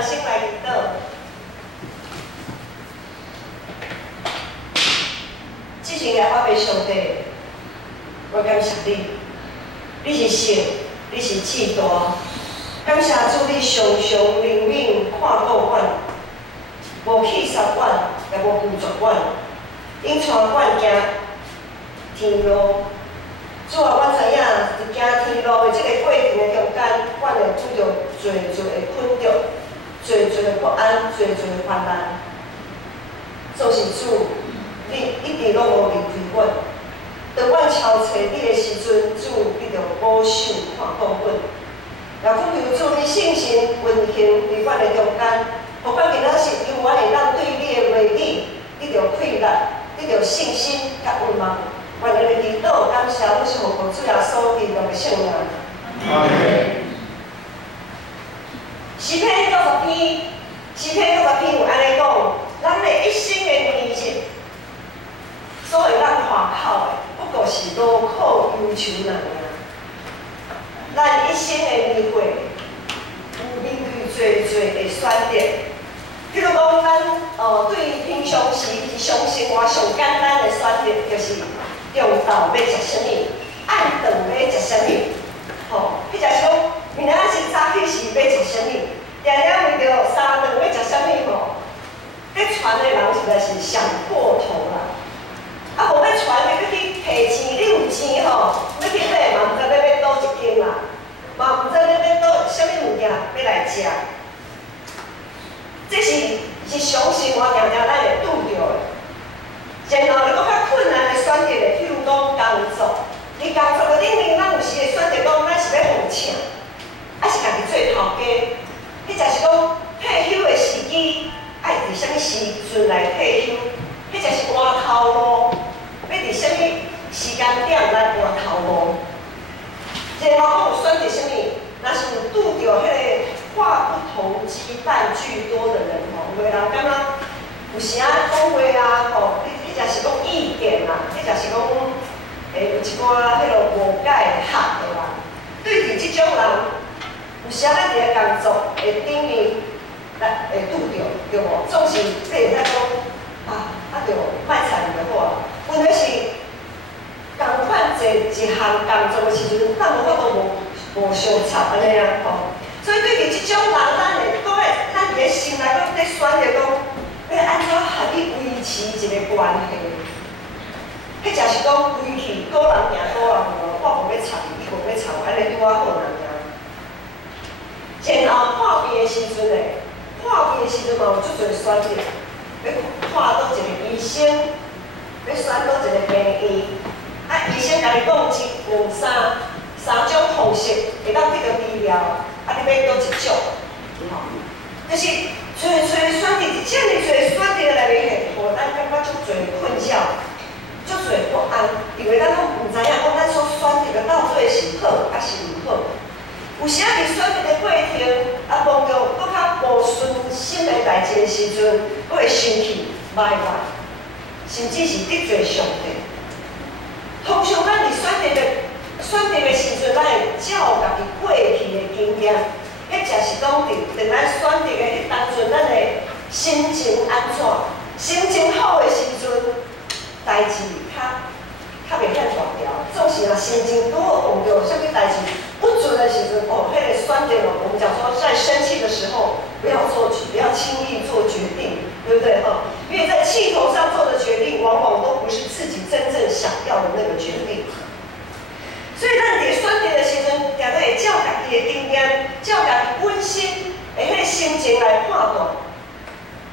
掌声来引导。之前来我被上帝，我感谢你，你是神，你是至大，感谢主你常常灵敏看顾阮，无弃杀阮，也无拒绝阮，引带阮行天路。主啊，我知影伫行天路的这个过程的中间，阮会拄着侪的困扰，侪的不安，侪的烦难。就是主，你一直拢无离开阮。当阮超找你的时阵，主你着保守看顾阮。也恳求主，你信心运行伫阮的中间，互阮今仔日永远会当对你的话语，你着快乐，你着信心甲盼望。愿你的祈祷，感谢我是奉主耶稣基督的圣名。阿门。诗篇90篇，诗篇90篇有安尼讲，咱的一生的年日，所会咱夸口的，不过是劳苦忧愁人啊。咱一生的年岁，有面对侪的选择。譬如讲，咱对平常时日常生活上简单的选择，就是中昼要食啥物，暗顿要食啥物。吼，迄就是讲，明仔是早起是要食啥物，定定为着三顿要食啥物吼，咧传的人实在是想破头啦。啊，无要传的，要去摕钱，你有钱吼，要去买嘛，毋知要倒一间啦，嘛毋知要倒啥物物件要来食。这是日常生活常常咱会拄着的。然后你讲较困难的选择的，譬如讲工作，伫工作的领域，咱有时会选择讲，咱是要奉请，还是家己做头家？迄就是讲退休的时机，爱伫啥物时阵来退休？迄就是换头路，要伫啥物时间点来换头路？然后讲有选择啥物？若是有拄着迄个话不投机半句多的人吼，有个人感觉有时啊讲话啊吼。迄就是讲意见啦，迄就是讲，有一寡迄落无解合的啦。对于即种人，有时啊咱伫咧工作的顶面，咱会拄着，对无？总是你会使讲着莫参与就好啊。问题是，共款做一项工作的时阵，咱无法度无相插安尼啊吼。所以对于即种人，咱伫咧心内讲咧选择讲。要安怎合理维持一个关系？迄就是讲维持个人赢个人无，我无要插伊，伊无要插我，安尼对我好难啊。然后看病的时阵咧，看病的时阵嘛有足侪选择，要看倒一个医生，要选倒一个病院。啊，医生甲你讲三种方式会当得到治疗，啊，你要倒一种？就是。找选择，伫遮尔多选择内面，互咱感觉足侪困扰，足侪不安，因为咱拢毋知影讲咱所选择的到底是好还是毋好。有时啊，伫选择的过程，啊，碰到搁较无顺心的代志的时阵，搁会生气、埋怨，甚至是得罪上帝。通常咱伫选择的时阵，咱会照家己过去的经验。迄就是讲，伫咱选择的迄当阵，咱的心情安怎？心情好的时阵，代志较袂遐大条。总是若心情拄好碰到啥物代志不准的时阵，迄个选择了。我们讲说，在生气的时候，不要轻易做决定，对不对哈？因为在气头上做的决定，往往都不是自己真正想要的那个决定。所以咱伫选择的时阵，定定会照家己的经验，照家己本身的迄个心情来判断。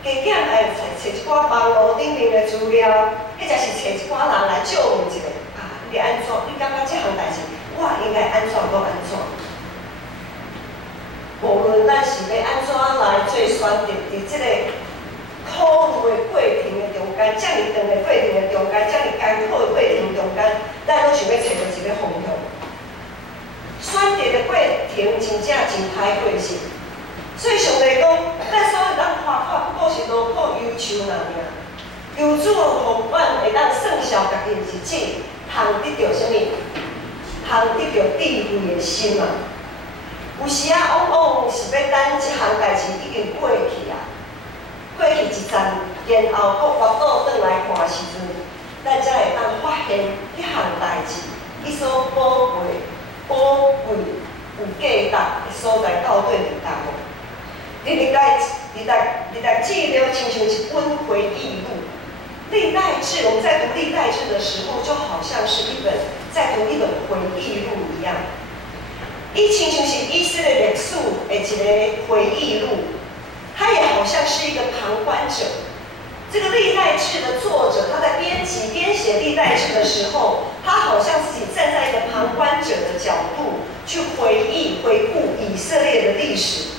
加减来找一寡网络顶面的资料，或者是找一寡人来借问一下，你安怎？你感觉这项代志，我应该安怎都安怎？无论咱是要安怎来做选择，伫这个苦路的过程的中间，遮尔长的过程的中间，遮尔艰苦的过程中间，咱拢想要找到一个方向。选择的过程真正真歹过是，所以上帝讲，咱所有人夸夸不过是劳苦忧愁人尔。求主互阮会当算数家己日子，通得到啥物？通得到智慧的心啊！有时啊，往往是要等一项项代志已经过去啊，过去一站，然后搁回倒转来看时阵，咱才会当发现迄项代志，伊所宝贵、有价值的所在到底伫倒无？历代记录亲像一本回忆录。历代志，我们在读历代志的时候，就好像是在读一本回忆录一样。伊亲像是以色列历史的一个回忆录，它也好像是一个旁观者。这个历代志的作者，他在编写历代志的时候，他好像自己站在一个旁观者的角度去回顾以色列的历史。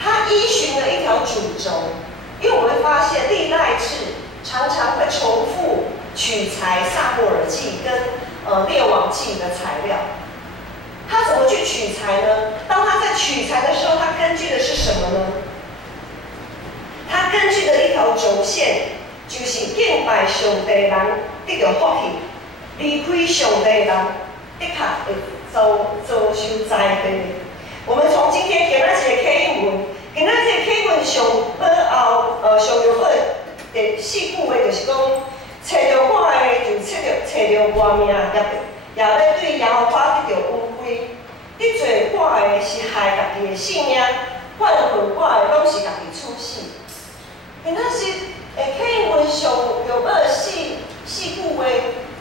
他依循了一条主轴，因为我们会发现历代志常常会重复取材撒母耳记跟列王记的材料。他怎么去取材呢？当他在取材的时候，他根据的是什么呢？他根据的一条轴线就是敬拜上帝的人得到福气，离开上帝的人的确会遭受灾祸。我们从今天今仔日的课文，今仔日的课文上上入尾第4句话就是讲，找到我的就找到我命，也要对耶和华得到恩惠。得罪我的是害家己的性命，犯罪我的拢是家己出死。今仔日课文上入尾4句话，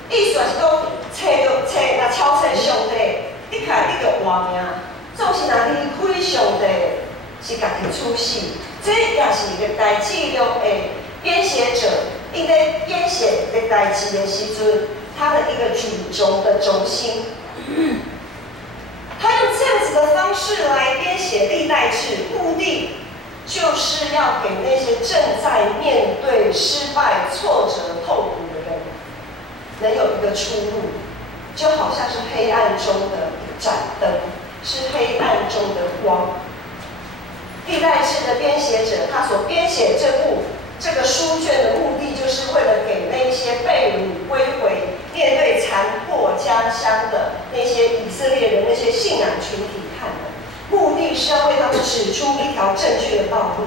意思是讲，若超出上帝，的确得到活命。总是若离开上帝，是家己出死。这也是历代记录的编写者，因在编写历代志的时阵，他的一个主轴的轴心。他用这样子的方式来编写历代志，目的就是要给那些正在面对失败、挫折、痛苦的人，能有一个出路，就好像是黑暗中的一盏灯，是黑暗中的光。历代志的编写者，他所编写这个书卷的目的，就是为了给那些被掳归回、面对残破家乡的那些以色列人、那些信仰群体看的。目的是要为他们指出一条正确的道路。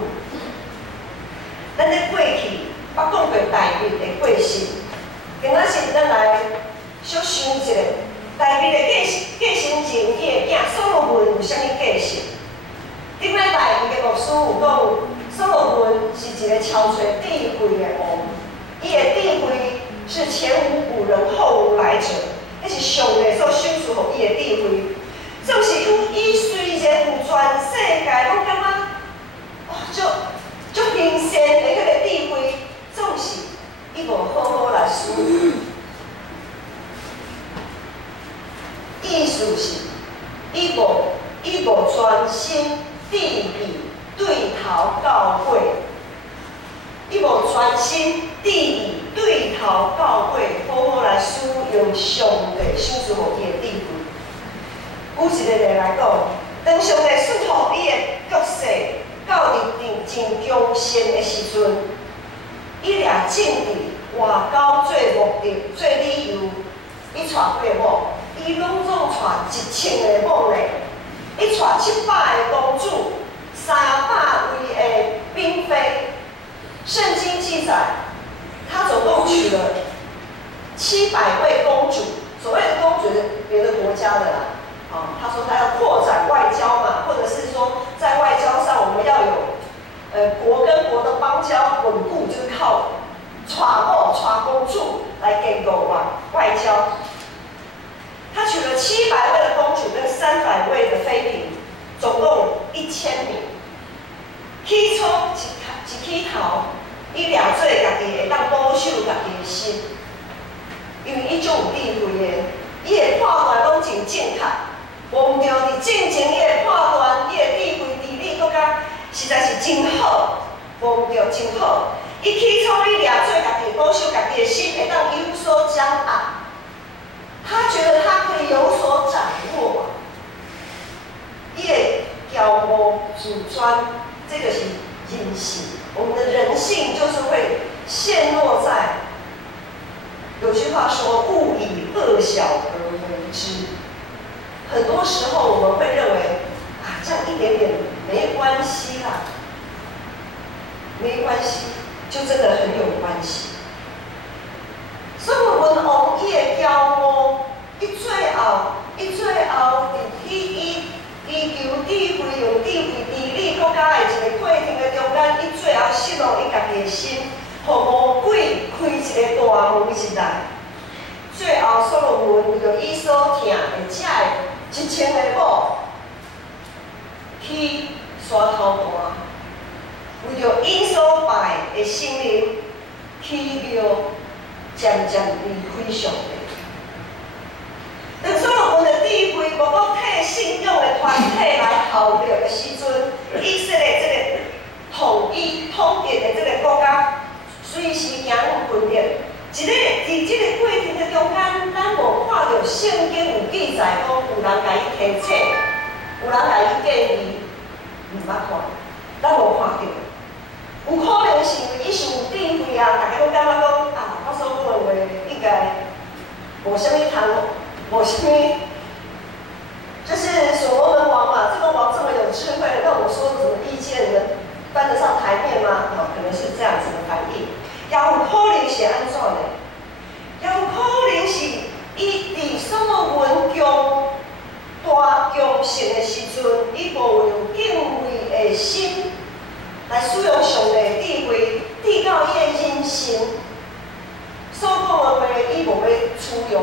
咱在过去，我讲过大卫的过程，今仔日咱来小想一下，大卫的过程前，伊的囝所罗门有啥物过程？顶礼拜伊的牧师有讲，所罗门是一个超出智慧的王，伊的智慧是前无古人后无来者，迄是上帝所赏赐予伊的智慧。总是伊虽然有全世界拢感觉足新鲜的迄个智慧，总是伊无好好来使用。意思是，伊无专心致意对头教会，伊无专心致意对头教会，好好来使用上帝赏赐予伊的智慧。举一个例来讲，当上帝赐予你的角色到日真强盛的时阵，伊掠政治、外交做目的、做理由，伊带过某，伊拢总带1000个某嘞，伊带700个公主，300位的嫔妃。圣经记载，他总共娶了700位公主。所谓的公主是别的国家的啦。他说他要扩展外交嘛，或者是说在外交上我们要有国跟国的邦交稳固，就是靠娶公主来建构外交。他娶了700位的公主跟300位的妃嫔，总共1000名。起初一起头，伊掠做家己会当保守家己的心，因为伊足有智慧的，伊的判断拢真正确。无毋对，伫正前伊的判断，伊的智慧智力，搁较实在是真好，无毋对，真好。伊起初伊掠做家己，保守家己的心，会当有所掌握。他觉得他可以有所掌握，伊会骄傲自专，这个是人性。我们的人性就是会陷落在，有句话说“勿以恶小而为之”。很多时候我们会认为这样一点点没关系啦，没关系，就真的很有关系。所以阮王伊的骄傲，伊最后，伊求智慧，用智慧治理国家的一个过程的中间，伊最后失落伊家己的心，互魔鬼开一个大门进来。最后所罗门为着伊所疼的遮的1000个某，去山头盘，为着因所拜的神灵，去庙渐渐离开上帝。当所罗门的智慧无讲替信仰的团体来效力的时阵，以色列这个统一的这个国家，随时行分裂。伫这个过程的中间，咱无看到圣经有记载讲有人甲伊提醒，有人甲伊建议，毋捌看，咱无看到。有可能是因为伊是有智慧啊，大家都感觉讲啊，我所讲的话应该无啥物通，无啥物，就是所罗门王嘛，这个王这么有智慧，那我说什么意见能搬得上台面吗？可能是这样子的反应。也有可能是安怎呢？也有可能是伊伫所罗门大强盛的时阵，伊无用敬畏的心来使用上帝的智慧，递到伊的人生。所讲的话，伊无要处用，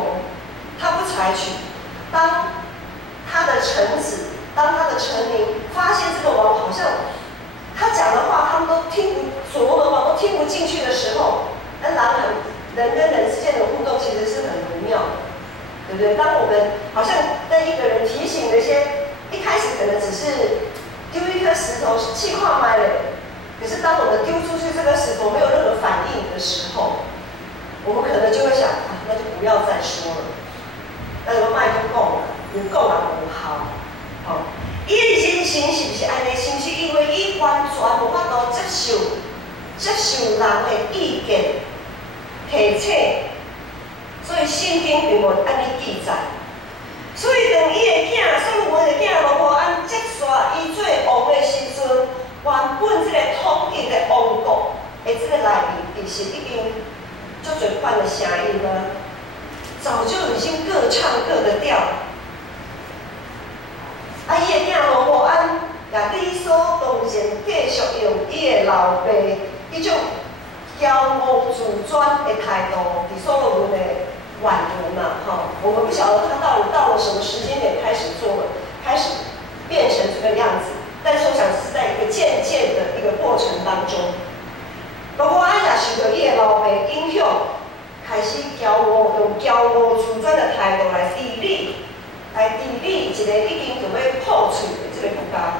他不采取。当他的臣子，当他的臣民发现这个王好像他讲的话，他们都听不，所罗门王都听不进去的时候，那人跟人之间的互动其实是很微妙的，对不对？当我们好像跟一个人提醒了一些，一开始可能只是丢一颗石头，气化埋了，可是当我们丢出去这个石头没有任何反应的时候，我们可能就会想啊，那就不要再说了，那个麦就够了，有够了无效，好。伊的人生是不是安尼？是不是因为伊完全无法度接受人的意见、提醒，所以圣经并无安尼记载。所以当伊的囝所罗门的囝罗波安接续伊做王的时阵，原本这个统一的王国的这个内面，其实已经足侪款的声音啊，早就已经各唱各的调。伊的囝罗波安也理所当然继续用伊的老爸迄种骄傲自专的态度，伫所罗门的晚年嘛，我们不晓得他到了什么时间点开始变成这个样子，但是我想是在一个渐渐的一个过程当中，罗波安也受到伊的老爸影响，开始用骄傲自专的态度来治理一个已经准备破碎的这个国家。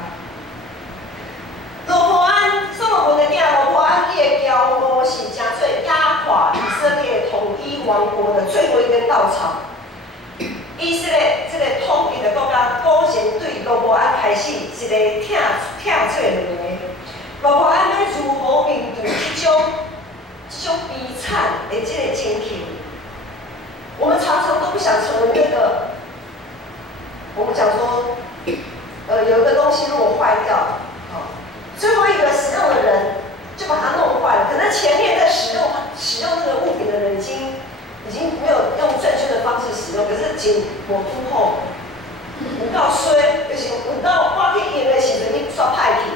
罗波安，所罗门的囝罗波安，伊的骄傲是真做压垮以色列统一王国的最后一根稻草。以色列这个统一的国家果然对罗波安开始一个痛切问题。罗波安要如何面对这种悲惨的这个情形？我们常常都不想成为那个。我们讲说，有一个东西如果坏掉，最后一个使用的人就把它弄坏了。可能前面在使用这个物品的人已经没有用正确的方式使用，可是前无拄好，有够衰，就是有到我去用的时阵，你煞歹去，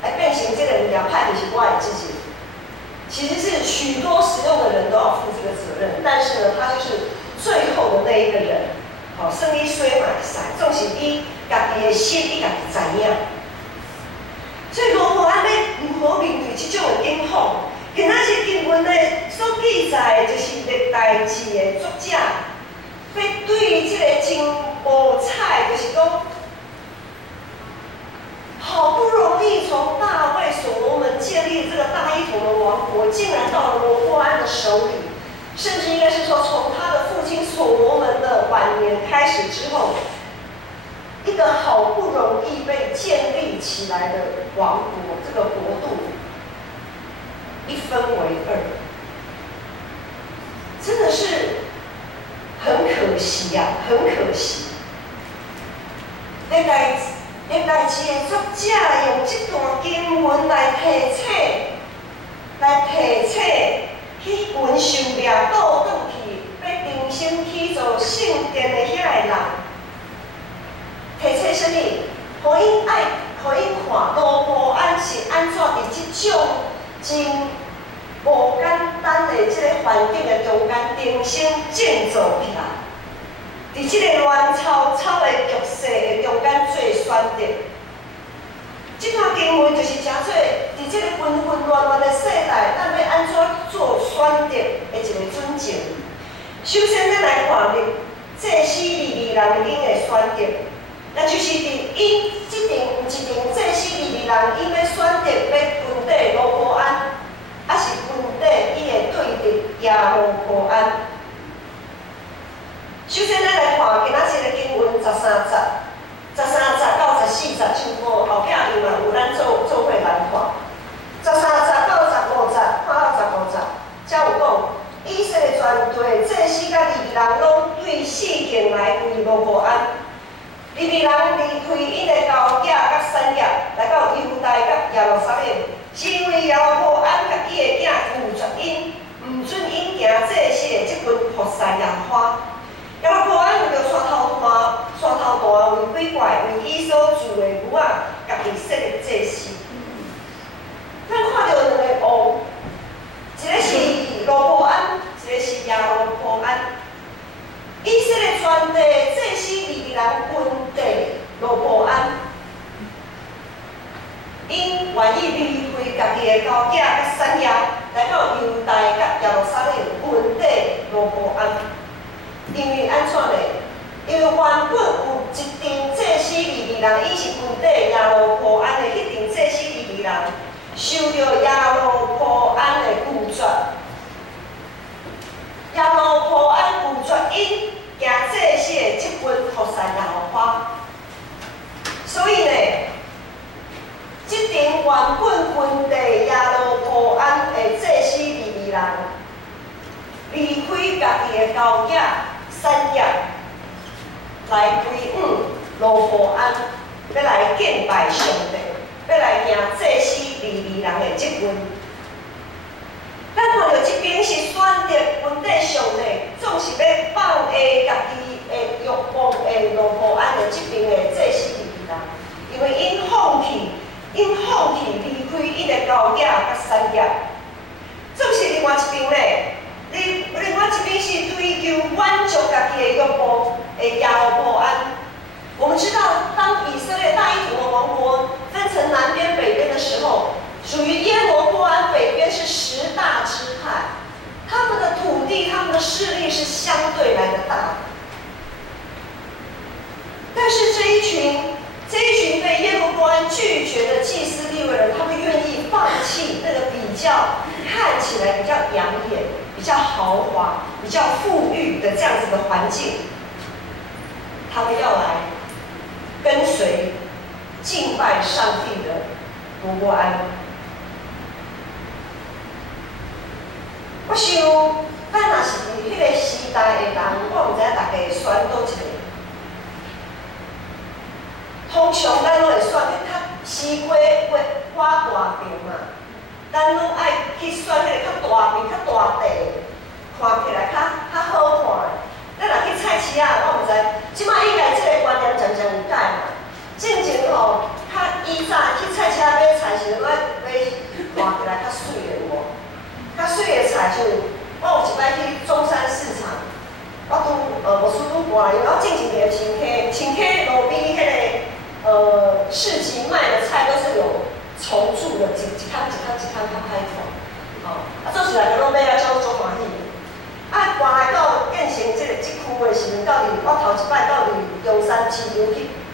来变成这个物件歹去是我的自己。其实是许多使用的人都要负这个责任，但是呢，他就是最后的那一个人。算伊衰嘛会使，总是伊家己的心，伊家己知影。所以罗波安要如何面对这种的影响？今仔日经文咧所记载的，就是历代志的作者，要对这个真无彩，就是讲，好不容易从大卫所罗门建立这个大一统的王国，竟然到了罗波安的手里。甚至应该是说，从他的父亲所罗门的晚年开始之后，一个好不容易被建立起来的王国，这个国度一分为二，真的是很可惜呀，很可惜。历代志的作者用这经文来提醒迄群受掠倒转去要重新起造圣殿的遐个人，提醒啥物？互因看罗波安是安怎伫即种真无简单的即个环境的中间重新建造起来，伫即个乱糟糟的局势的中间做选择。即段经文就是诚做伫即个纷纷乱乱的世代，咱要安怎做选择的一个准则。首先，咱来看祭司利未人因的选择，那就是伫因即阵有一阵祭司利未人因要选择要分底罗波安，还是分底伊的对敌耶罗波安。首先，咱来看今仔日的经文13节。13节到14节，像无后壁面嘛有咱做伙来看。13节到15节，看到15节，才有讲以色列全地祭司甲利未人拢对四境来归罗波安。利未人离开因的高野甲山野，来到犹大甲耶路撒冷，是因为耶罗波安甲伊的囝拒绝因，毋准因行祭司的即群菩萨耶花。耶罗波安为着山头大，为鬼怪，为伊所住的牛仔，家己设立祭司。咱看到两个王，一个是罗波安，一个是耶罗波安。以色列全地祭司利未人分地罗波安，因愿意离开家己的高野甲山野，来到犹大甲耶路撒冷分地罗波安。因为安怎呢？因为原本有一阵祭司利未人，伊是分底耶罗波安的迄阵祭司利未人，受到耶罗波安的拒绝，耶罗波安拒绝因行祭司的即群菩萨耶和华，所以呢，即阵原本分地耶罗波安的祭司利未人，离开家己的高野、山野。来归往罗波安，要来敬拜上帝，要来行祭司利未人的职分。咱看到这边是选择分底上帝，总是要放下家己的欲望的罗波安的这边的祭司利未人，因为因放弃离开因的高野甲山野，总是另外一边咧。另外一边是追求满足家己的欲望的耶罗波安。我们知道，当以色列大一统的王国分成南边、北边的时候，属于耶罗波安北边是10大支派，他们的土地、他们的势力是相对来的大。但是这一群被耶罗波安拒绝的祭司利未人，他们愿意放弃那个比较看起来比较养眼、比较豪华、比较富裕的这样子的环境，他们要来跟随敬拜上帝的罗波安。我想，咱若是迄个时代的人，我毋知影大家会选倒一个。通常咱拢会选去较西瓜花大片嘛，咱拢爱去选迄个较大片、较大地，看起来较好看。咱若去菜市啊，我毋知，即摆应该即个观念渐渐有改嘛。进前吼，较以早去菜市买菜时，拢爱买看起来较水的有无？较水的菜像我有一摆去中山市场，我无输拄过来，然后进前个青溪路边迄个。市集卖的菜都是有重蛀的，一摊较歹看，做起来就拢买啊，足欢喜。搬来到变成这区的时阵，到底我头一摆到中山市场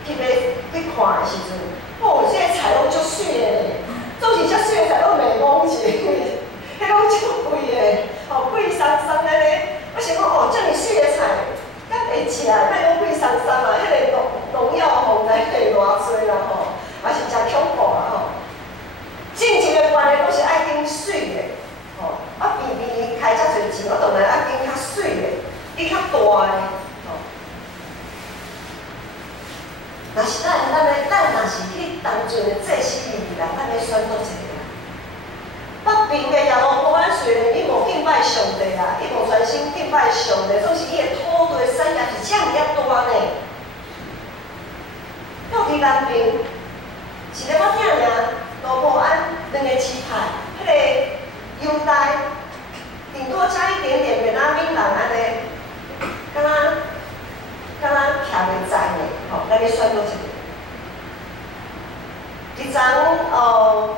去买去看的时阵，这个菜拢足水的，做是遮水的菜拢袂讲一个，迄拢足贵的，贵松松的咧。我想讲这么水的菜。敢会食，莫讲贵松松啊！迄个农药防在下偌济啦吼，也是真恐怖啦吼。进前的观念都是爱拣水的，吼，边开遮侪钱，我当然爱拣较水的，比较大的，吼。若是咱若是去当阵的心顶摆上的，总是伊的土地产业是这么大呢。到伫南平，是咧我听尔，罗保安两个市派，迄个优待，顶多加一点点越南闽人安尼，敢若徛袂在呢，吼，咱咧选多一个。日前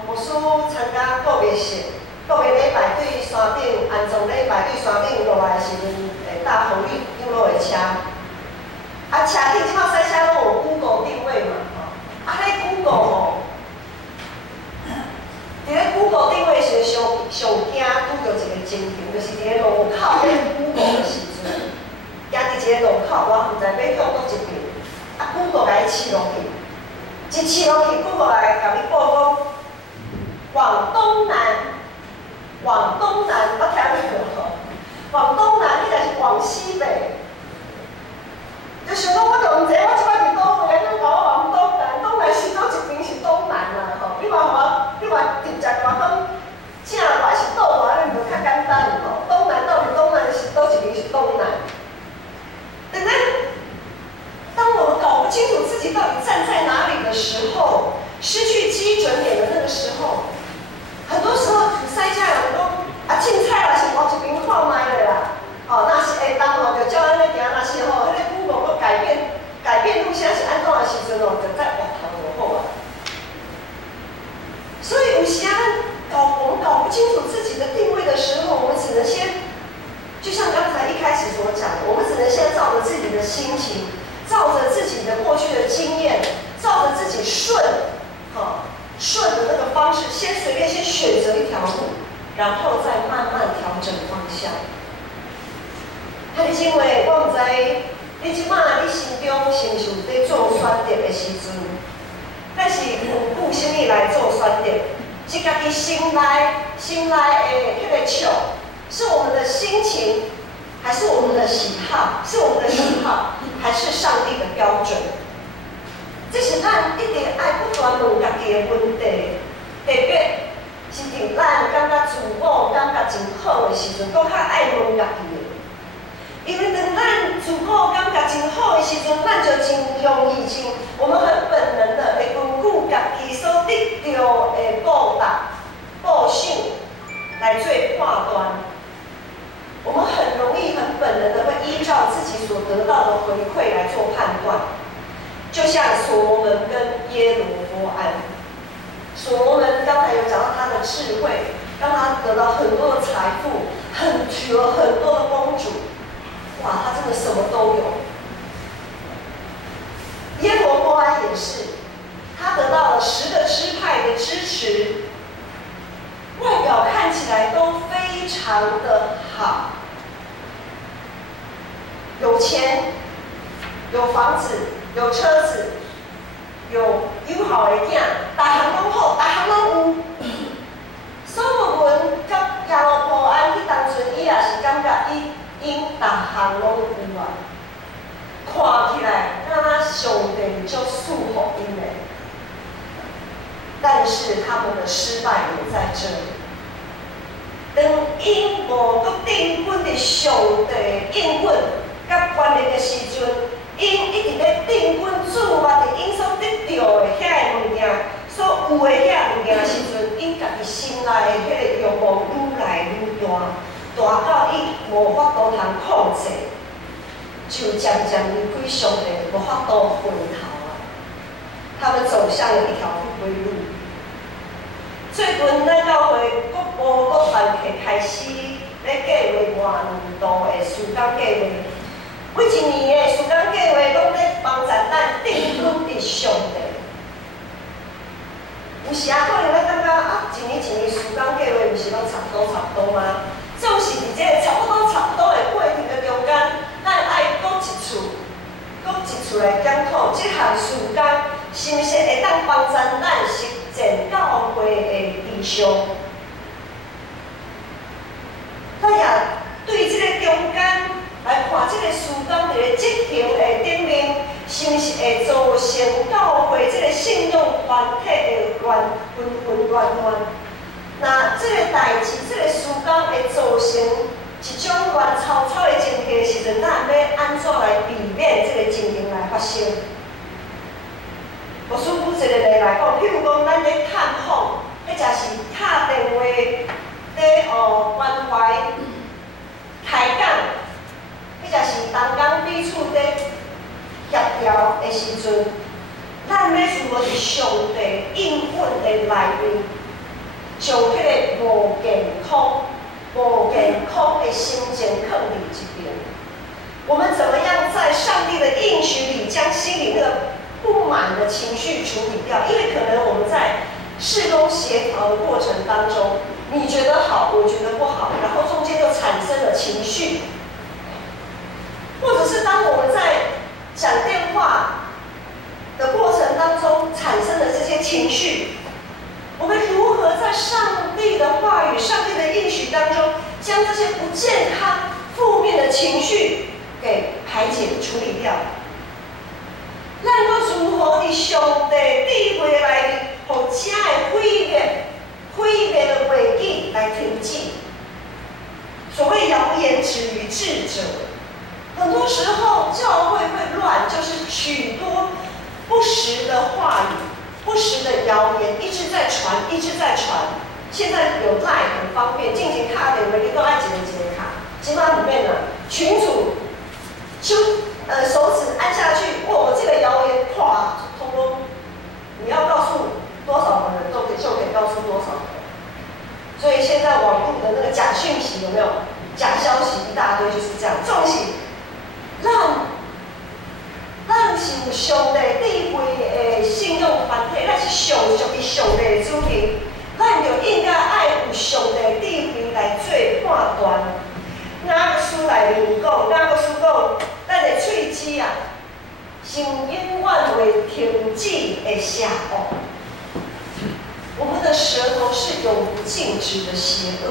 牧师参加告别式，告别礼拜对山顶安葬礼拜对山顶落来的时阵，搭红绿丢落的车，啊车顶即摆驶车拢有 Google 定位嘛，吼，啊迄 Google 吼，伫咧 Google 定位时上惊拄着一个情形，就是伫咧路口咧 Google 的时阵，行伫一个路口，我毋知要向倒一边，啊 Google 甲伊试落去。一试落去，过来甲你报讲，往东南，我听你无？往东南，迄个是往西北。就想讲，我就毋知我即摆伫倒位，你甲我往东南是倒一边是东南啦，吼。你嘛直接甲我讲，正来是倒来，你就较简单吼。东南到底东南是倒一边是东南？等等。当我们搞不清楚自己到底站在哪里的时候，失去基准点的那个时候，很多时候驶车人讲啊，凊彩啦是往一边看卖的啦，哦，那是下当吼就照安尼行，那是吼，迄个 Google 佫改变路线是安怎的时阵哦，就再回头就好啊。所以有时啊，我们搞不清楚自己的定位的时候，我们只能先，就像刚才一开始所讲的，我们只能先照着自己的心情。照着自己的过去的经验，照着自己顺的那个方式，先随便先选择一条路，然后再慢慢调整方向。迄个因为我唔知你即摆你心中是毋是有在做选择的时阵，但是有顾什么来做选择？是家己心内的迄个笑，是我们的心情。还是我们的喜好，是我们的喜好，还是上帝的标准？这是咱一定爱不断问家己的问题。特别是伫咱感觉自我感觉真好的时阵，搁较爱问家己的。因为当咱自我感觉真好的时阵，咱就真容易我们很本能的会根据家己所得到的报想来做判断。我们很容易、很本能的会依照自己所得到的回馈来做判断，就像所罗门跟耶罗波安。所罗门刚才有讲到他的智慧，让他得到很多的财富，娶了很多的公主，哇，他真的什么都有。耶罗波安也是，他得到了10个支派的支持。外表看起来都非常的好，有钱，有房子，有车子，有友好的囝，大项拢好，大项拢有。所罗门甲耶罗波安迄当阵，伊也是感觉因大项拢有啊，看起来敢若上帝就祝福因的。但是他们的失败也在这里。当因无搁定稳伫上帝应允甲权力的时阵，因一直咧定稳注目伫因所得到的遐个物件，所有的遐物件时阵，因家己心内的迄个欲望愈来愈大，大到伊无法度通控制，就渐渐离开上帝，无法度回头啊。他们走向了一条不归路。最近咱教会各部各团体开始咧计划外年度的事工计划。每一年的事工计划拢咧帮助咱定稳伫上帝。有时啊，可能咱感觉啊，一年事工计划，毋是拢差不多吗？总是伫这个差不多的过程的中间，咱爱搁一处来检讨这项事工是毋是会当帮助咱实践教会的理想。咱也对这个中间来看，这个事工伫咧执行的顶面，是毋是会造成教会这个信用团体的混乱？那这个代志，这个事工会造成一种原草草的情形的时阵，咱要安怎来避免这个情形来发生？我举一个例来讲，譬如讲，咱咧探访，或者是打电话咧关怀开讲，或者是同工彼此咧协调的时阵，咱要如何伫上帝应允的内面，将迄个无健康的心情放伫一边？我们怎么样在上帝的应许里，将心里那个不满的情绪处理掉？因为可能我们在事工协调的过程当中，你觉得好，我觉得不好，然后中间就产生了情绪，或者是当我们在讲电话的过程当中产生的这些情绪，我们如何在上帝的话语、上帝的应许当中，将这些不健康、负面的情绪给排解、处理掉？咱要如何伫上帝智慧内面，互这的毁灭的话语来停止？所谓谣言止于智者，很多时候教会会乱，就是许多不实的话语、不实的谣言一直在传，一直在传。现在有 LINE 很方便，进行卡电话你都爱一个卡，起码里面呢群主手指按下去，哇，这个谣言哗，通通你要告诉多少个人，就可以告诉多少个人。所以现在网络的那个假讯息有没有？假消息一大堆，就是这样。这种是咱是有上帝智慧的信用团体，咱是上帝的子民，咱就应该爱有上帝智慧来做判断。哪个书内面讲，哪个书讲，咱的喙齿啊，是永远袂停止的邪恶。我们的舌头是永不禁止的邪恶。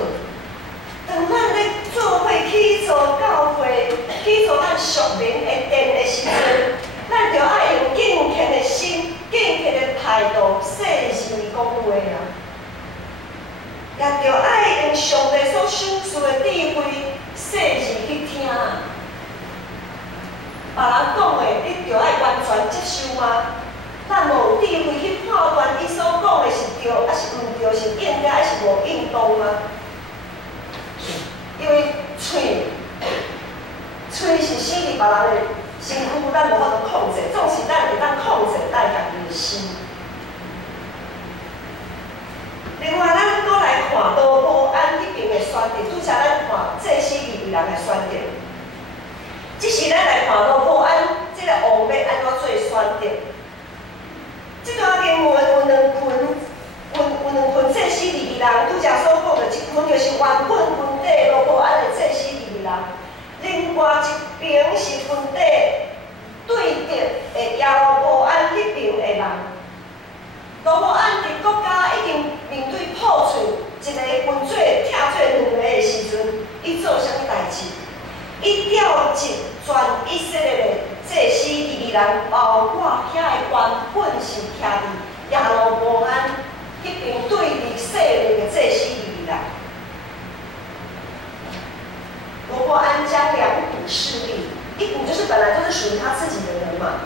当咱咧做伙去做教会，去做咱属灵的殿的时阵，咱就爱用敬虔的心、敬虔的态度，细字讲话啦。也就爱用上帝所赏赐的智慧，细字去听。别人讲的，你就爱完全接受吗？咱无智慧去判断伊所讲的是对，还是毋对，是应该还是无应当吗？因为嘴是死伫别人的身躯，咱无法度控制，总是咱会当控制咱家己的心。另外，咱搁来看罗波安迄边的选择，拄则咱看这些利未人的选择。即时咱来看罗波安这个王要安怎做选择？这段经文有两群这些利未人，拄则所讲的一群就是原本军队罗波安的这些利未人，另外一边是军队对敌的亚罗波安迄边的人。罗波安伫国家已经面对破碎，一个分做拆做两个的时阵，伊做啥物代志？伊调集全以色列的这些利未人，包括遐个原本是徛伫亚罗波安迄边对立势力的这些利未人。罗波安将两股势力，一股就是本来就是属于他自己的人嘛，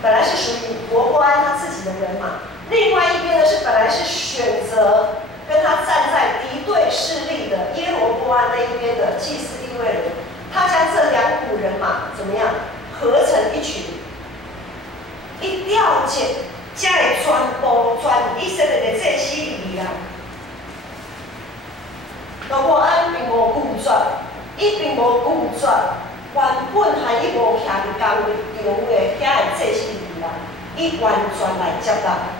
本来是属于罗波安他自己的人嘛。另外一边呢是本来是选择跟他站在敌对势力的耶罗波安那一边的祭司利未人，他将这两股人马怎么样合成一群，一调集，才会全以色列的这些利未人。罗波安并无拒绝，伊并无拒绝原本还伊无徛伫同一场的遐的这些利未人，伊完全来接纳。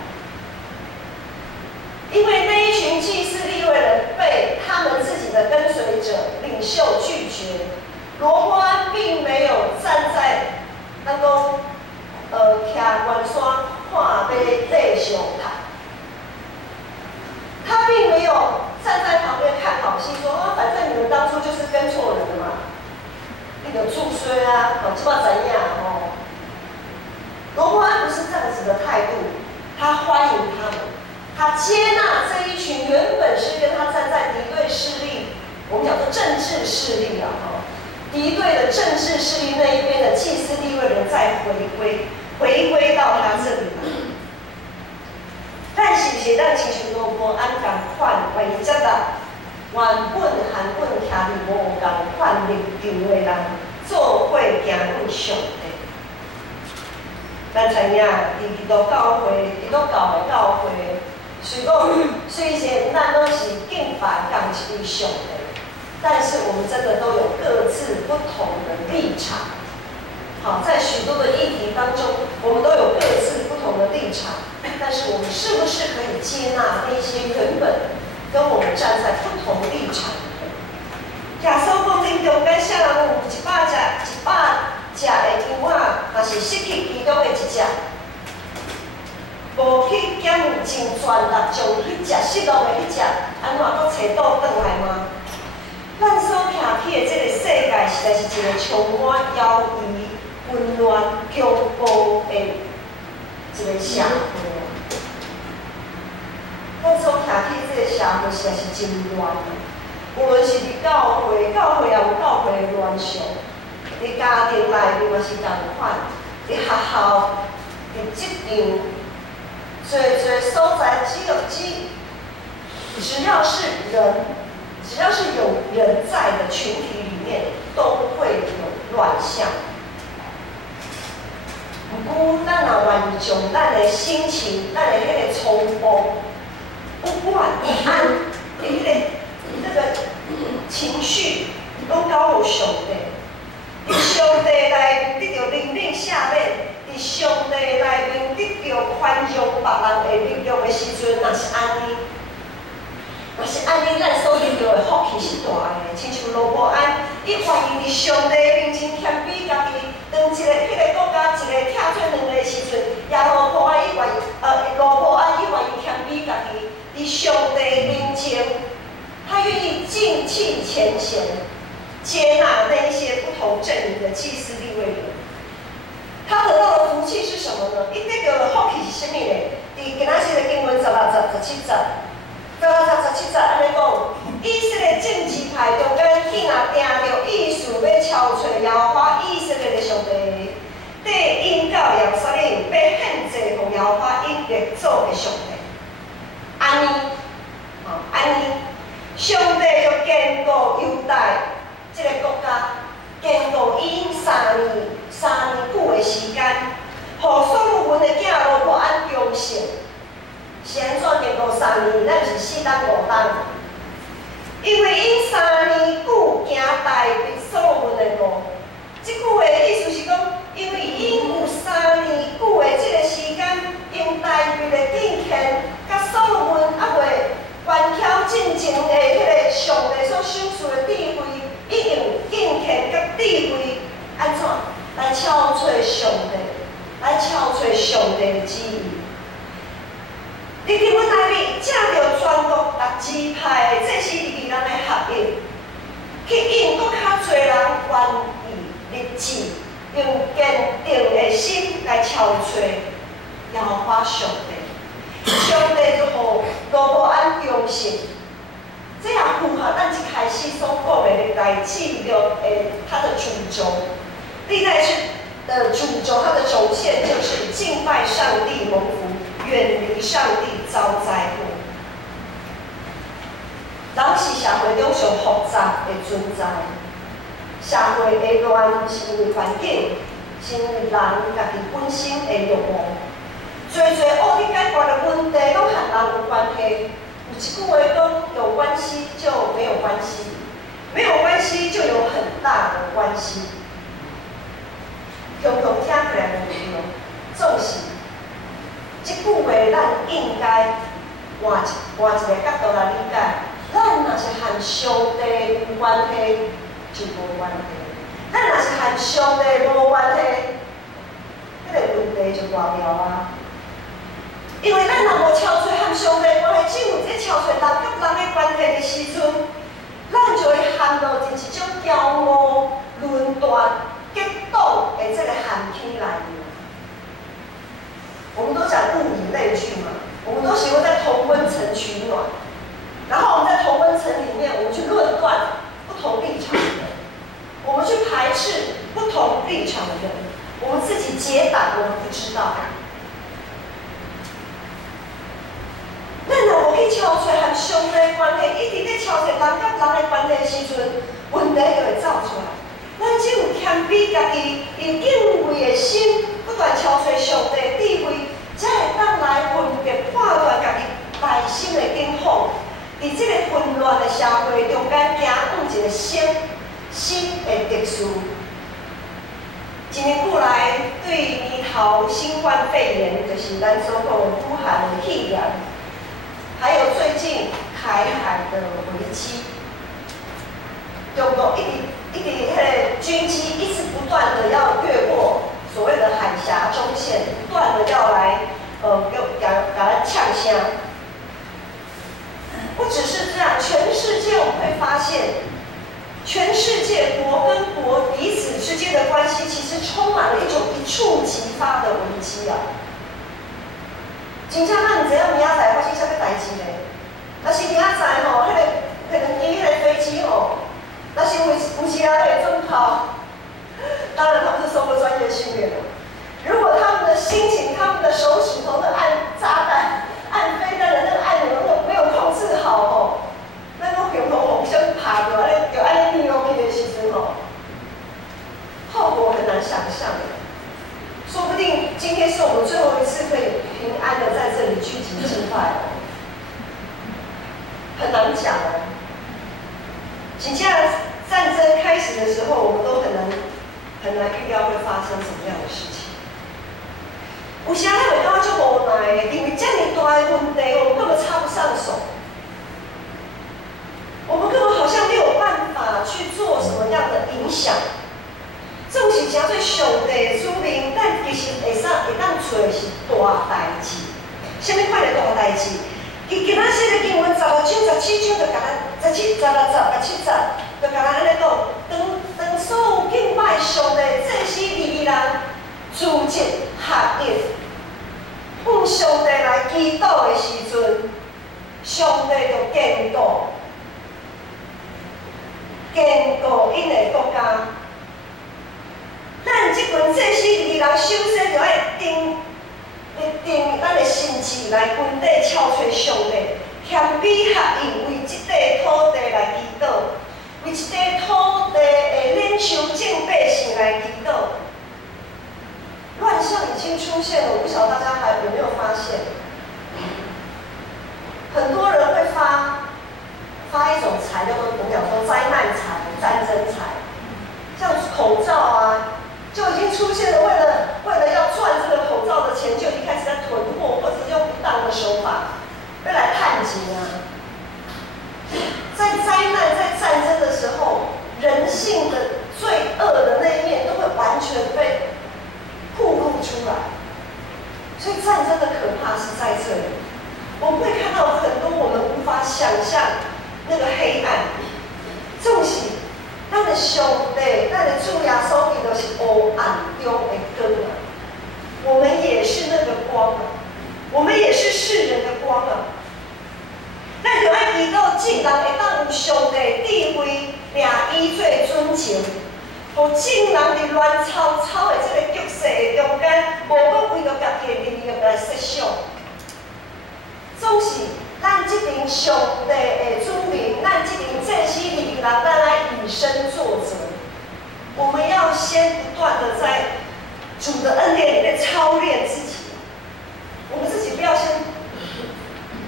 因为那一群祭司利未人被他们自己的跟随者、领袖拒绝，罗波安并没有站在那个徛关山看马爬上台，他并没有站在旁边看好戏，说反正你们当初就是跟错人了嘛，你就出衰啊，即摆怎样罗波安不是这样子的态度，他欢迎他们。他接纳这一群原本是跟他站在敌对势力我们讲做政治势力啊，敌对的政治势力那一边的祭司地位人再回归到他这里来。但是咱亲像罗波安共款，原则啦，原本韩本徛伫无共款立场的人，做伙行向上帝。咱知影，伫基督教会，基督教的教会，虽然咱都是敬拜共一位上帝，但是我们真的都有各自不同的立场。好，在许多的议题当中，我们都有各自不同的立场，但是我们是不是可以接纳那些原本跟我们站在不同立场的人？耶稣讲，恁中间啥人有100只的羊仔，若是失去其中的一只，无去检真全力将迄只失落的迄只，安怎搁找倒转来吗？咱所徛起的这个世界，实在是一个充满妖异、混乱、恐怖的一个社会啊！咱所徛起这个社会实在是真乱的。无论是伫教会，教会也有教会的乱象；伫家庭内面嘛是同款；伫学校，伫职场，所在，只要是人。只要是有人在的群体里面，都会有乱象。不过，咱若愿意将咱的心情、咱的迄个冲动、不满、不安的迄个情绪，拢交予上帝。伫上帝内面得到灵命下面，伫上帝内面得到宽容别人的力量的时阵，若是安尼。若是安尼，咱所得到的福气是大个，亲像罗伯安，伊愿意伫上帝面前谦卑家己，当迄个国家一个拆做两个的时阵，罗伯安伊愿意谦卑家己，伫上帝面前，他愿意尽弃前嫌，接纳那一些不同阵营的祭司地位人。他得到的福气是什么呢？伊得到的福气是什么呢？伫今仔日的经文16、17节。17节安尼讲，以色列政治派中间竟然定着意思要敲找耶和华以色列的上帝，缀引到耶路撒冷，要献祭给耶和华以列祖的上帝。安尼，上帝就坚固犹大这个国家，坚固已经3年久的时间，互所罗门的囝罗伯安强盛。是安怎经过3年？咱是4冬5冬，因为因3年久行大卫所罗门的路。即句话意思是讲，因为因有3年久的这个时间，因大卫的敬虔，甲所罗门还未关巧进前的迄个上帝所赏赐的智慧，已经有敬虔甲智慧，安怎来敲找上帝，来敲找上帝的旨意。伫经文内面，借着全国6支派的这12人的合应，去引搁较侪人愿意立志，用坚定的心来敲找耶和华上帝。上帝就互罗伯安强盛，这也符合咱一开始所讲的历代记录的它的主轴。历代志的主轴，它的轴线就是敬拜上帝蒙福，远离上帝遭灾祸。人是社会中上复杂的存在，社会的乱是因为环境，是因为人家己本身的欲望。最恶去解决的问题，拢和人有关系。有一句话讲，有关系就没有关系，没有关系就有很大的关系。共同听起来无用，总是这句话，咱应该换一个角度来理解。咱若是和上帝有关系，就无关系；咱若是和上帝无关系，迄个问题就大条啊。因为咱若无敲出和上帝关系，只有在敲出人甲人的关系的时阵，咱就会陷落进一种骄傲、论断、激动的这个陷阱内面。我们都讲物以类聚嘛，我们都喜欢在同温层取暖，然后我们在同温层里面，我们去论断找和上帝的关系，一直咧找人甲人的关系的时阵，问题就会走出来。咱只有谦卑家己，用敬畏的心，不断找上帝的智慧，才会当来分别判断家己内心的境况。伫这个混乱的社会中间，行往一个新的秩序。一年过来，对年头新冠肺炎，就是咱所讲的武汉的肺炎，还有最近台海的危机，中国一直迄个军机一直不断的要越过所谓的海峡中线，不断的要来给它呛声。不只是这样，全世界我们会发现，全世界国跟国彼此之间的关系，其实充满了一种一触即发的危机啊！真正咱唔知影明仔载发生啥物代志咧？若是明仔载吼，迄个飞机吼，若是有时啊会中炮，当然他们是受过专业训练的。如果他们的心情、他们的手指头的按炸弹、按飞弹的那个按钮没有控制好吼，那个平头往上爬着，就安尼跌落去的时阵吼，后果很难想象。说不定今天是我们最后一次可以平安的在这里聚集敬拜哦，很难讲哦。真正战争开始的时候，我们都很难预料会发生什么样的事情。有时咱会感觉足无奈的，因为这么大的问题，我们根本插不上手，我们根本好像没有办法去做什么样的影响。这种是诚做上帝的子民，咱其实会当做的是大代志。什么款的大代志？今仔写的经文16章、17章，就甲咱17、16、17、就甲咱安尼讲，当所有敬拜上帝这些利人组织合一，向上帝来祈祷的时阵，上帝就坚固因的国家。咱即群这些利人首先就爱定咱的心志来军队敲找上帝，谦卑合意为即块土地来祈祷，为即块土地的领袖正百姓来祈祷。乱象已经出现了，我不晓得大家还有没有发现？很多人会发一种财，叫做我们讲说灾难财、战争财，像口罩啊。就已经出现了，为了要赚这个口罩的钱，就已经开始在囤货，或者是用不当的手法，要来探井啊。在灾难、在战争的时候，人性的罪恶的那一面都会完全被暴露出来。所以战争的可怕是在这里，我们会看到很多我们无法想象那个黑暗，这种是。咱的上帝，咱的主耶稣基督是黑暗中的光啊！我们也是那个光啊，我们也是世人的光啊。咱就爱祈祷，众人会当有上帝智慧，并以做准绳，互众人伫乱糟糟的这个局势中间，无搁为着家己的利益来设想，总是。咱这群上帝的子民，咱这群这些利人，咱来以身作则。我们要先不断的在主的恩典里面操练自己。我们自己不要先，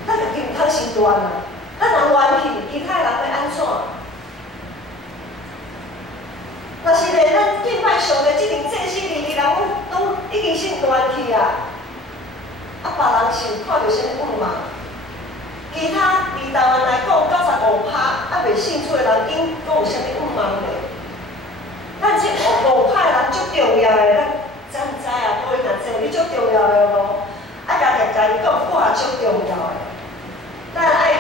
咱家己有通心乱啊，咱人顽皮，其他人会安怎？若是咧，咱敬拜上帝这群这些利人，拢已经先乱去啊，别人是看到什么不嘛？其他离台湾来讲，95%未信主的人，因阁有啥物不忙咧？咱这5%的人足重要的，咱知啊，各位若知，你足重要的无？家己讲，我也足重要的。咱爱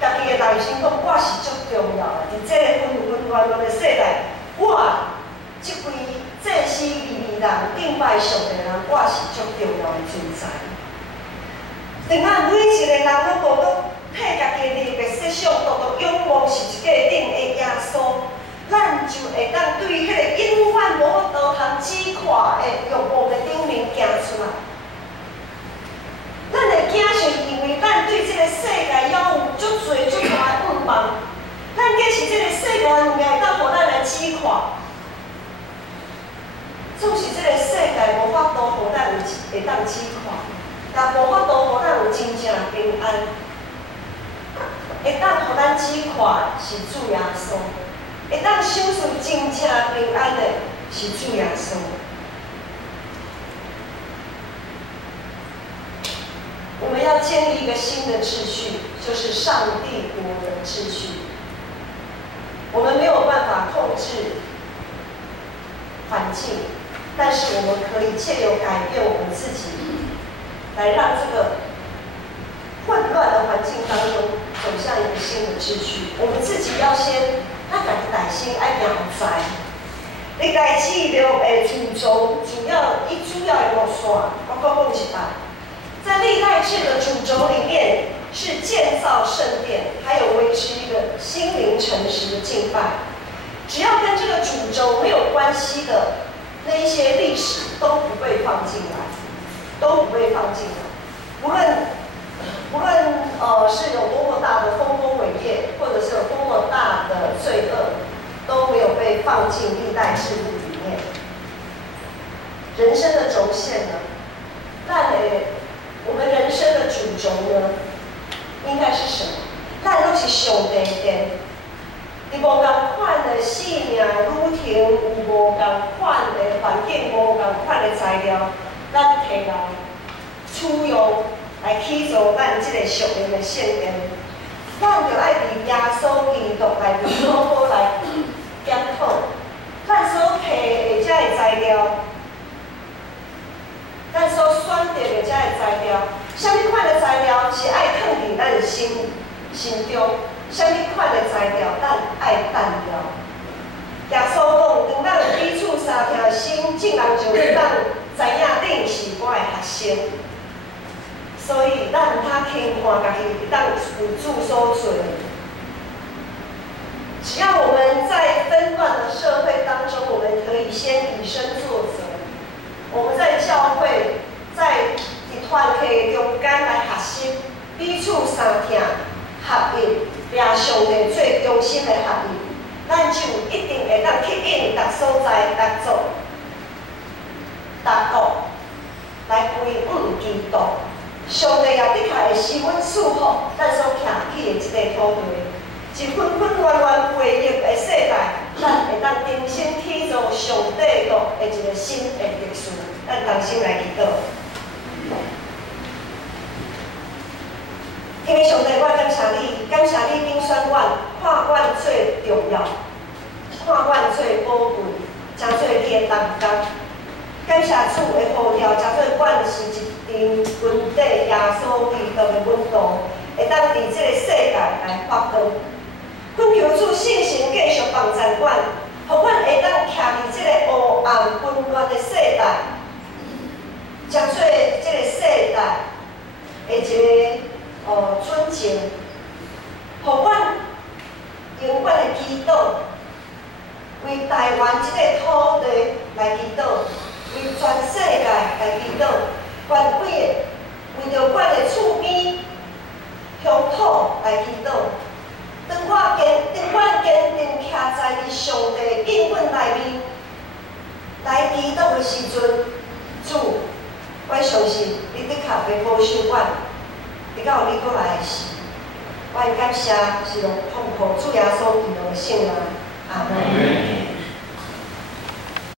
家己的内心讲，我是足重要的。伫这个纷乱的世代，我这位这些利人敬拜上的人，我是足重要的存在。另外，每一个人拢无搁替家己的利益设想，独仰望是一个顶的耶稣，咱就会当对迄个永远无法度通击垮的欲望的顶面行出来。咱的惊是因为咱对这个世界垮。总是这个世界无法度互咱会当击垮，但无法度互咱有真正平安。会当互咱击垮是主耶稣，会当享受真正平安的是主耶稣。我们要建立一个新的秩序，就是上帝国的秩序。我们没有办法控制环境，但是我们可以借由改变我们自己，来让这个混乱的环境当中走向一个新的秩序。我们自己要先家己内心爱行在。历代志录的主轴，主要的路线，我再讲一摆。在历代志的主轴里面，是建造圣殿，还有维持一个心灵诚实的敬拜。只要跟这个主轴没有关系的那一些历史都不被放进来，都不被放进来。无论是有多么大的丰功伟业，或者是有多么大的罪恶，都没有被放进历代志录里面。人生的轴线呢？我们人生的主轴呢，应该是什么？咱拢是上帝殿，你无共款的生命旅程，有无共款的环境，无共款的材料，咱摕来取用来起造咱这个属灵的圣殿。咱就爱伫耶稣基督内面好好来检讨，咱所摕的遮个材料。咱所选择的遮个材料，什么款的材料是爱放伫咱的心中？什么款的材料咱爱淡了？耶稣讲，当咱有彼此相听的心，众人就会当知影恁是我的学生。所以咱唔通轻看家己，会当有主所做。只要我们在纷乱的社会当中，我们可以先以身作则。我们在教会，在团体中间来学习，彼此相听、合一，掠上帝最中心的合一，咱就一定会当吸引各所在、各族、各国来归附基督。上帝也的确会使阮祝福咱所徛起的这个土地。一份份源源培育的世代，咱会当重新起造上帝国的一个新的历史。咱同心来祈祷。天父上帝，我感谢你，感谢你拣选我，看我最重要，看我最宝贵，真做你的同工。感谢主的呼召，真做我是一阵军队耶稣基督的温度，会当伫这个世界来发光。恳求主信心继续帮助阮，互阮会当徛伫这个黑暗混乱的世代，将做这个世代的一个尊敬，互阮用阮的祈祷，为台湾这个土地来祈祷，为全世界来祈祷，愿为着阮的厝边乡土来祈祷。当阮坚定徛在你上帝应允内面来祈祷的时阵，主，我相信你的确会保守阮，直到你过来的时。我感谢是用奉靠主耶稣基督的圣名，阿门。